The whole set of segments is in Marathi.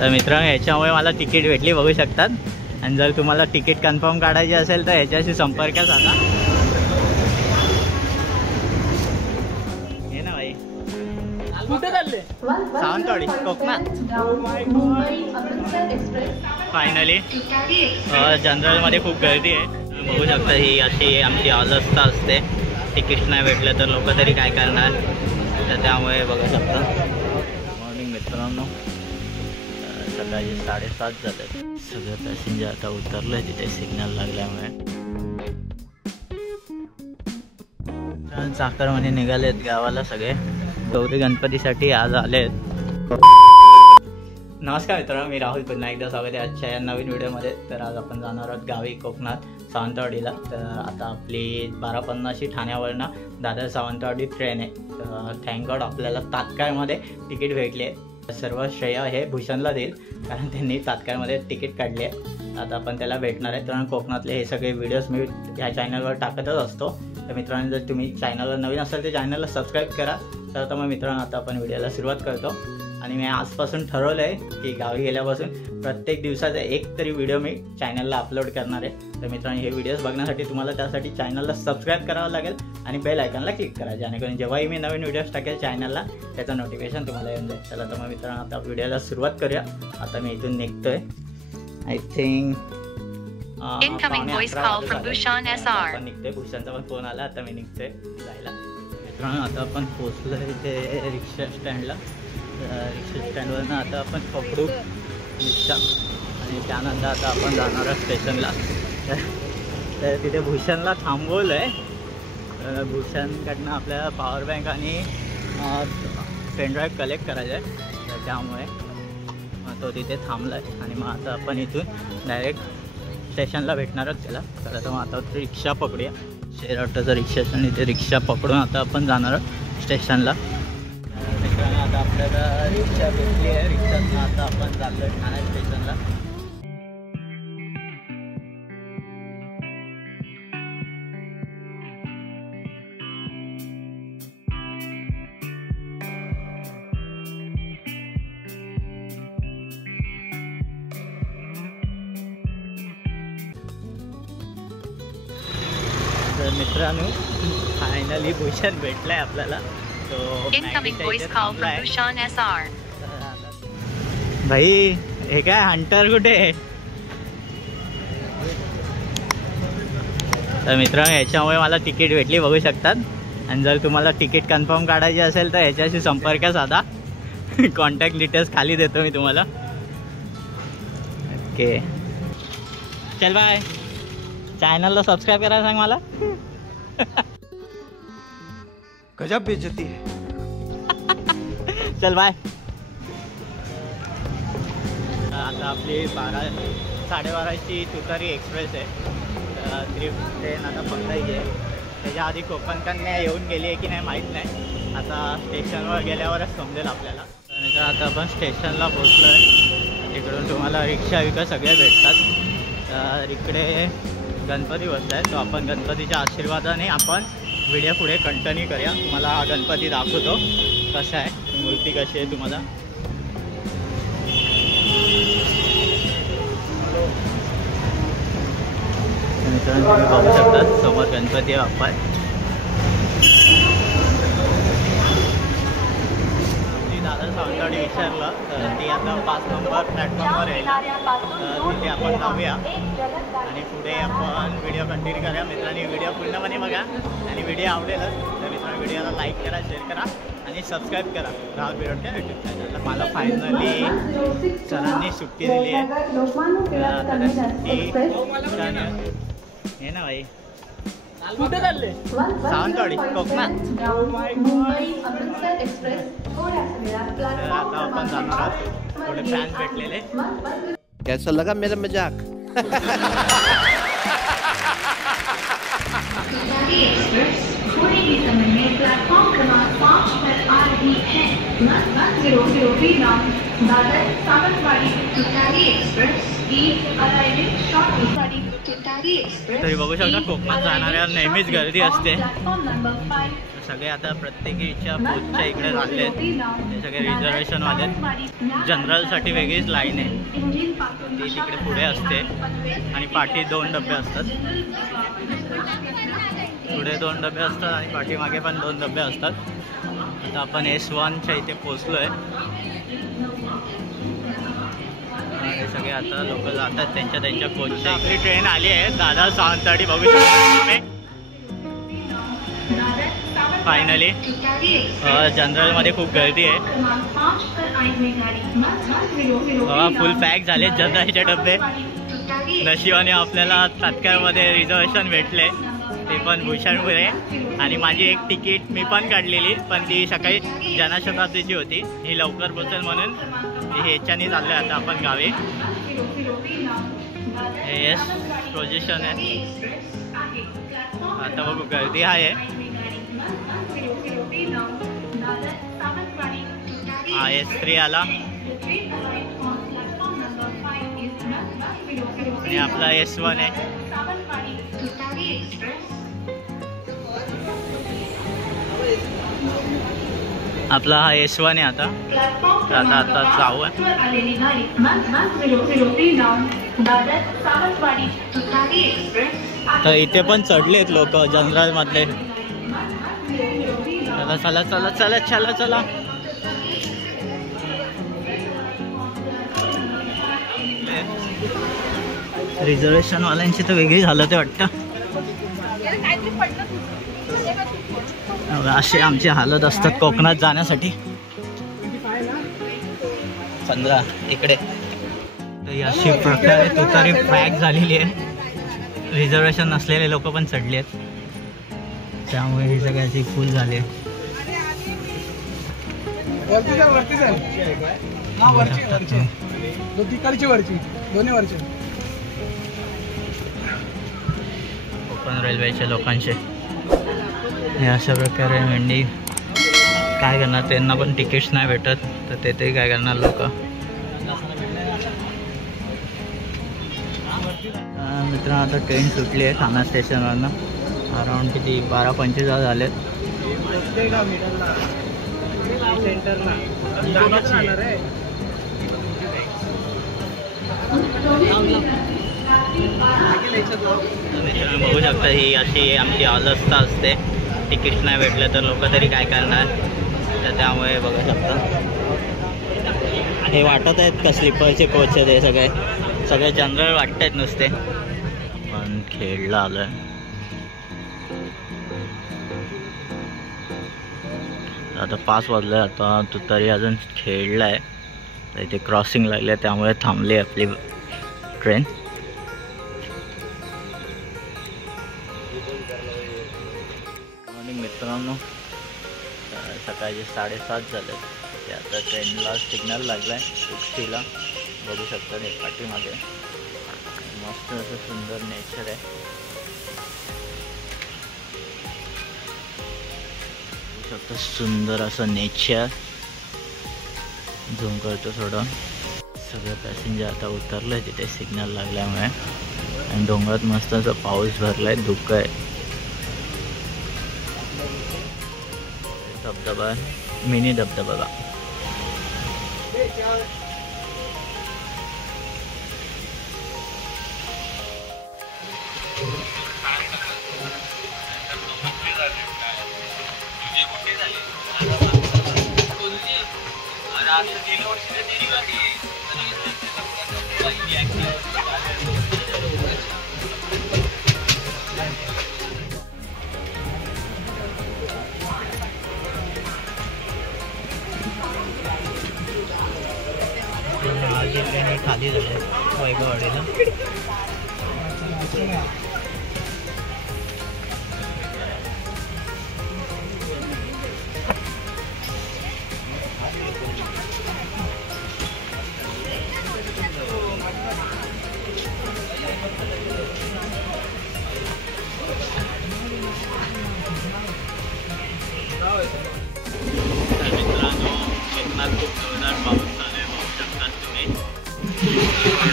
तर मित्रांनो याच्यामुळे मला तिकीट भेटली बघू शकतात. आणि जर तुम्हाला तिकीट कन्फर्म काढायची असेल तर याच्याशी संपर्क साधा. हे ना भाई कुठे चालले? सावंतवाडी कोकणात. फायनली जनरलमध्ये खूप गर्दी आहे. बघू शकता ही अशी आमची अवस्था असते. तिकीट नाही भेटलं तर लोक तरी काय करणार. तर त्यामुळे बघू शकता. मॉर्निंग मित्रांनो सकाळी 7:30 जातात. सगळं पॅसेंजर आता उतरलं आहे तिथे सिग्नल लागल्यामुळे. चाकरमाने निघालेत गावाला सगळे. गौरी गणपतीसाठी आज आलेत. नमस्कार मित्रांनो, मी राहुल. पुन्हा एकदा स्वागत आहे आजच्या या नवीन व्हिडिओमध्ये. तर आज आपण जाणार आहोत गावी कोकणात सावंतवाडीला. तर आता आपली 12:50 ठाण्यावरनं दादर सावंतवाडी ट्रेन आहे. तर थँक गॉड आपल्याला तात्काळमध्ये तिकीट भेटले. सर्व श्रेय हे भूषणला देईल कारण त्यांनी तात्काळमध्ये तिकीट काढले आहे. आता आपण त्याला भेटणार आहे. तर कोकणातले हे सगळे व्हिडिओज मी ह्या चॅनलवर टाकतच असतो. तर मित्रांनो जर तुम्ही चॅनलवर नवीन असाल तर चॅनलला सबस्क्राईब करा. तर आता मग मित्रांनो आता आपण व्हिडिओला सुरुवात करतो. आणि मी आजपासून ठरवलं आहे की गावी गेल्यापासून प्रत्येक दिवसाचा एक तरी व्हिडिओ मी चॅनलला अपलोड करणार आहे. तर मित्रांनो हे व्हिडिओज बघण्यासाठी तुम्हाला त्यासाठी चॅनलला सबस्क्राईब करावं लागेल आणि बेल आयकॉनला क्लिक करा, जेणेकरून जेव्हाही मी नवीन व्हिडिओज टाकेल चॅनलला त्याचं नोटिफिकेशन तुम्हाला येऊन जाईल. चला तर मग मित्रांनो आता व्हिडिओला सुरुवात करूया. आता मी इथून निघतोय. आय थिंक निघतोय. भूषणचा पण फोन आला. आता मी निघतोय जायला. मित्रांनो आता आपण पोचलो इथे रिक्षा स्टँडला. रिक्षा स्टँडवरनं आता आपण पकडू रिक्षा आणि त्यानंतर आता आपण जाणार आहोत स्टेशनला. तर तिथे भूषणला थांबवलं आहे. भूषणकडनं आपल्याला पॉवर बँक आणि पेनड्राईव्ह कलेक्ट करायचं आहे. तर त्यामुळे तो तिथे थांबला आहे. आणि मग आता आपण इथून डायरेक्ट स्टेशनला भेटणार आहोत त्याला. तर आता मग आता रिक्षा पकडूया. शेअर ऑटोचं रिक्षा आणि ते रिक्षा पकडून आता आपण जाणार आहोत स्टेशनला. आता आपल्याला रिक्षा भेटली आहे. रिक्षातून आता आपण चाललो आहे ठाणे स्टेशनला. तर मित्रांनो फायनली भूषण भेटलाय आपल्याला. भाई हे काय हंटर कुठे? तर मित्रांनो याच्यामुळे मला तिकीट भेटली बघू शकतात. आणि जर तुम्हाला तिकीट कन्फर्म काढायची असेल तर याच्याशी संपर्क साधा. कॉन्टॅक्ट डिटेल्स खाली देतो मी तुम्हाला. ओके चल बाय. चॅनलला सबस्क्राईब करायला सांग मला. गजब बेइज्जती है. चल बाय. आता आपली 12:30ची तुतारी एक्सप्रेस आहे. ट्रेन आता पकडायची आहे. त्याच्या आधी कोकण कन्या येऊन गेली आहे की नाही माहीत नाही. आता स्टेशनवर गेल्यावरच समजेल आपल्याला. तर आता आपण स्टेशनला पोचलो आहे. तिकडून तुम्हाला रिक्षा विका सगळे भेटतात. तर इकडे गणपती बसला आहे. तो आपण गणपतीच्या आशीर्वादाने आपण व्हिडिओ पुढे कंटिन्यू करूया. तुम्हाला हा गणपती दाखवतो कसा आहे, मूर्ती कशी आहे तुम्हाला. मित्रांनो तुम्ही बघू शकता समोर गणपती बाप्पा आहे. दादर सावंतवाडी विचारलं तर ती आता 5 नंबर प्लॅटफॉर्मवर आहे. तर तिथे आपण जाऊया आणि पुढे आपण व्हिडिओ कंटिन्यू करूया. मित्रांनी व्हिडिओ पूर्णपणे बघा आणि व्हिडिओ आवडेलच तर मित्रांनो व्हिडिओला लाईक करा, शेअर करा आणि सबस्क्राईब करा राहुल बिरोडच्या यूट्यूब चॅनलला. मला फायनली सरांनी सुट्टी दिली आहे. हे ना भाई कुठे चालले? सावंतवाडी कोकणात. आता आपण जाणार आहोत. थोडे फॅन्स भेटलेले. कैसा लगा मेरा मजाक? प्लेटफॉर्म क्रमांक 5 पर आ रही है. 1003 दादर सावंतवाड़ी तुतारी एक्सप्रेस is arriving shortly. तुतारी तरी बघू शकता कोकणात जाणाऱ्या नेहमीच गर्दी असते. सगळे आता प्रत्येकीच्या पोचच्या इकडे झाले आहेत. ते सगळे रिझर्वेशन वाले. जनरलसाठी वेगळीच लाईन आहे, ती तिकडे पुढे असते आणि पाठी 2 डबे असतात. पुढे 2 डबे असतात आणि पाठीमागे पण 2 डबे असतात. आता आपण S1च्या इथे पोचलो आहे. हे सगळे आता लोक जातात त्यांच्या कोचच्या. आपली ट्रेन आली आहे दादर सावंतवाडी. बघू शकता तुम्ही फायनली. जनरलमध्ये खूप गर्दी आहे. फुल पॅक झाले जनरलचे डबे. नशिबाने आपल्याला तात्काळमध्ये रिझर्वेशन भेटले, ते पण भूषणपुरे. आणि माझी एक तिकीट मी पण काढलेली, पण ती सकाळी जनशताब्दीची होती. ही लवकर पोचेल म्हणून ह्याच्याने चाललं आहे आता आपण गावी. हे पोझिशन आहे. आता बघू गर्दी आहे. हा S3 आला आणि आपला S1 आहे. आपला हा S1 आहे. आता जाऊ आहे. तर इथे पण चढलेत लोक जनरल मधले. चला चला चला चला चला. रिझर्वेशन वाल्यांची तर वेगळी हालत आहे वाटतं. अशी आमची हालत असतात कोकणात जाण्यासाठी. 15 इकडे. तर अशी प्रकारे तुतारी पॅक झालेली आहे. रिझर्वेशन नसलेले लोक पण चढले आहेत, त्यामुळे हे सगळ्याची फुल झाले. कोकण रेल्वेच्या लोकांचे हे अशा प्रकारे मेंढी काय करणार, त्यांना पण तिकीट्स नाही भेटत, तर ते काय करणार लोक. मित्रांनो आता ट्रेन सुटली आहे ठाणा स्टेशनवरनं. अराउंड किती 12:25 झालेत. बघू शकता ही अशी आमची अवस्था असते. तिकीट नाही भेटलं तर लोक तरी काय करणार, तर त्यामुळे बघू शकता हे वाटत आहेत का स्लीपरचे कोच आहेत. हे सगळे जनरल वाटत आहेत नुसते. पण खेळला आलोय. आता 5 वाजले. आता तू तरी अजून खेळला आहे. इथे क्रॉसिंग लागले त्यामुळे थांबली आपली ट्रेन. आणि मित्रांनो सकाळचे 7:30 झाले. ते आता ट्रेनला सिग्नल लागला आहे 60ला. बघू शकता ते पाठीमागे मस्त असं सुंदर नेचर आहे. बघू शकता सुंदर असं नेचर. झूम करतो थोडं. सगळे पॅसेंजर आता उतरले तिथे सिग्नल लागल्यामुळे. आणि डोंगरात मस्त असं पाऊस भरलाय, धुकं आहे. धबधबा, मिनी धबधबा बघा. खाली झाले वैभववाडीला.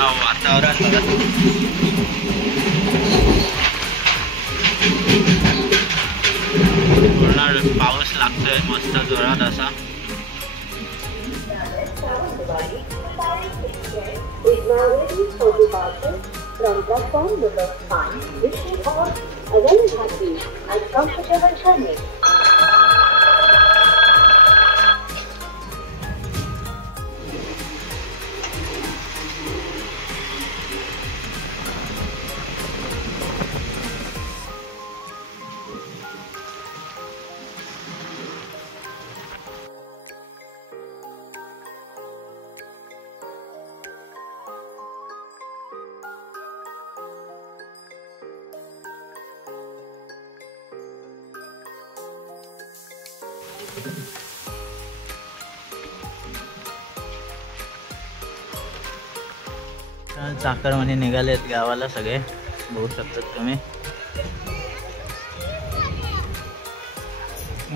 वातावरण चालू आहे मस्त जोरात असा. From platform number 5, wishing all a very happy and comfortable journey. चाकरमानी निघालेत गावाला सगळे, बघू शकतात तुम्ही.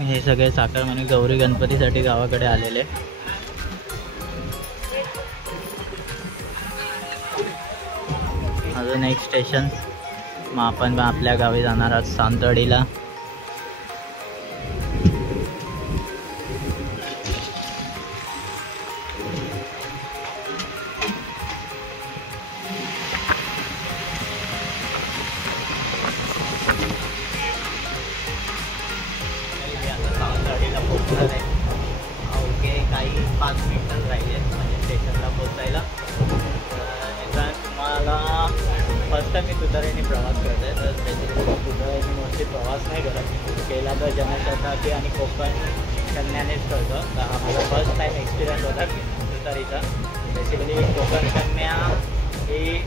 हे सगळे चाकरमानी गौरी गणपतीसाठी गावाकडे आलेले. अजून एक स्टेशन, मग आपण आपल्या गावी जाणार आहोत सावंतवाडीला. ओके, काही 5 मिनिटं राहिले म्हणजे स्टेशनला पोचायला. तर तुम्हाला फर्स्ट टाइम मी तुतारीने प्रवास करत आहे, तर त्याच्यामुळे तुतारीने मोस्टली प्रवास नाही करत. केला तर जनशताब्दी आणि कोकण कन्यानेच करतो. तर हा माझा फर्स्ट टाईम एक्सपिरियन्स होता तुतारीचा. बेसिकली कोकण कन्या ही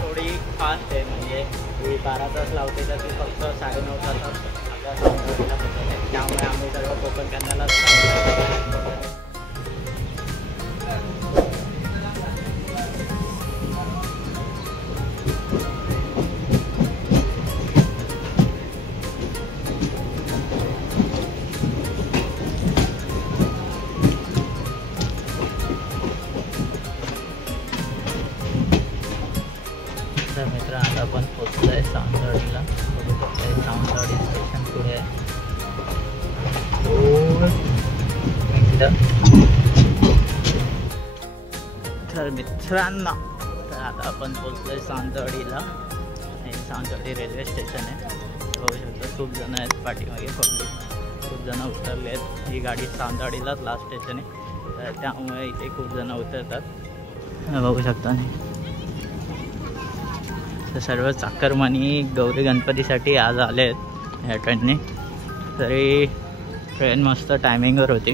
थोडी फास्ट आहे, म्हणजे ही 12 तास लावते, तर ती फक्त 9.5 तासात आपल्या सावंतवाडीला पोहोचते. त्यामुळे आम्ही सर्व कोकण कन्याला तर मित्र आता आपण पोचलो आहे सावंतवाडीला. बघू शकता सावंतवाडी स्टेशन पुढे आहे. तर मित्रांनो, तर आता आपण पोचलो आहे सावंतवाडीला. हे सावंतवाडी रेल्वे स्टेशन आहे. बघू शकता खूप जण आहेत पाठीमागे, पब्लिक खूप जण उतरले आहेत. ही गाडी सावंतवाडीलाच लास्ट स्टेशन आहे, तर त्यामुळे इथे खूप जण उतरतात. बघू शकता नाही. तर सर्व चाकरमानी गौरी गणपतीसाठी आज आले आहेत या ट्रेनने. तरी ट्रेन मस्त टायमिंगवर होती.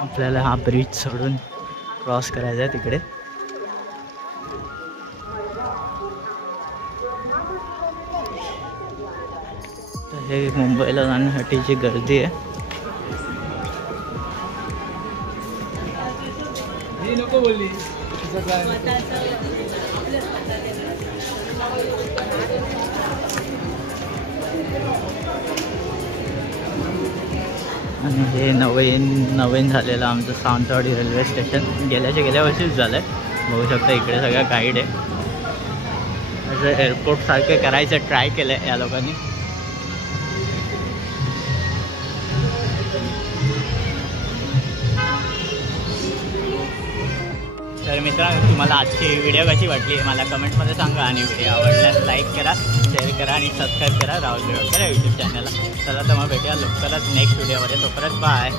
आपल्याला हा ब्रिज सोडून क्रॉस करायचा आहे तिकडे. तर हे मुंबईला जाण्यासाठीची गर्दी आहे. आणि हे नवीन झालेलं आमचं सावंतवाडी रेल्वे स्टेशन गेल्या वर्षीच झालं आहे. बघू शकता इकडे सगळं गाईड आहे. असं एअरपोर्टसारखं करायचं ट्राय केलं आहे या लोकांनी. तर मित्रांनो, तुम्हाला आजची व्हिडिओ कशी वाटली मला कमेंटमध्ये सांगा. आणि व्हिडिओ आवडल्यास लाईक करा, शेअर करा आणि सबस्क्राईब करा राहुल बेळकर यूट्यूब चॅनलला. चला तर मग भेटूया लवकरच नेक्स्ट व्हिडिओमध्ये. तोपर्यंत बाय.